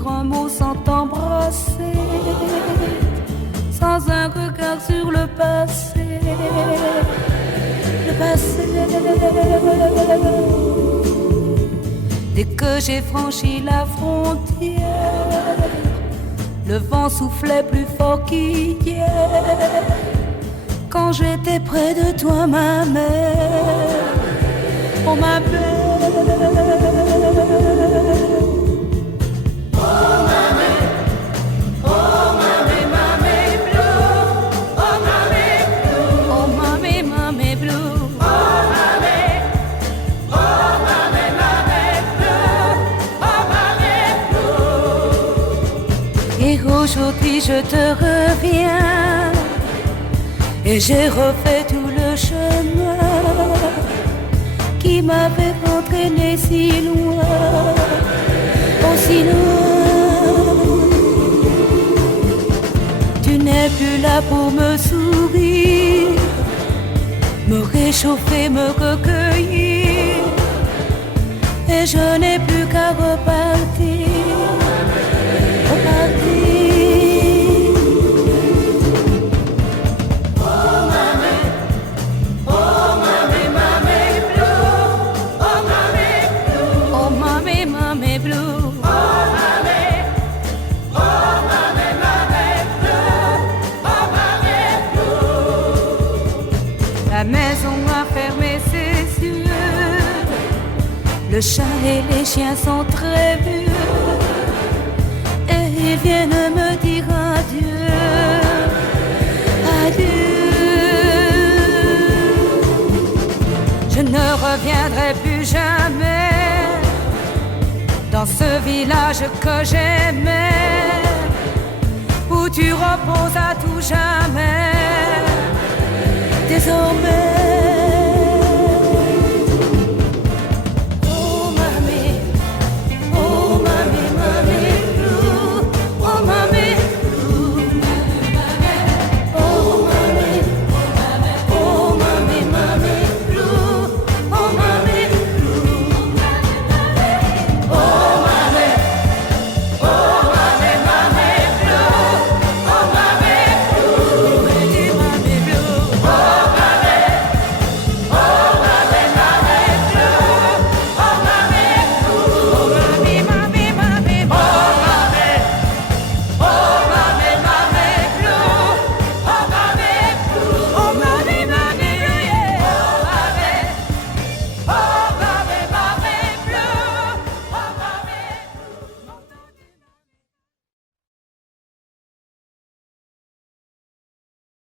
dire un mot sans t'embrasser, sans un regard sur le passé. Le passé. Dès que j'ai franchi la frontière, le vent soufflait plus fort qu'hier. Quand j'étais près de toi, ma mère, oh ma mère. Et aujourd'hui je te reviens, et j'ai refait tout le chemin qui m'avait entraîné si loin, aussi loin. Tu n'es plus là pour me sourire, me réchauffer, me recueillir, et je n'ai plus qu'à repartir. La maison a fermé ses yeux, le chat et les chiens sont très vieux, et ils viennent me dire adieu, adieu. Je ne reviendrai plus jamais dans ce village que j'aimais, où tu reposes à tout jamais. Désormais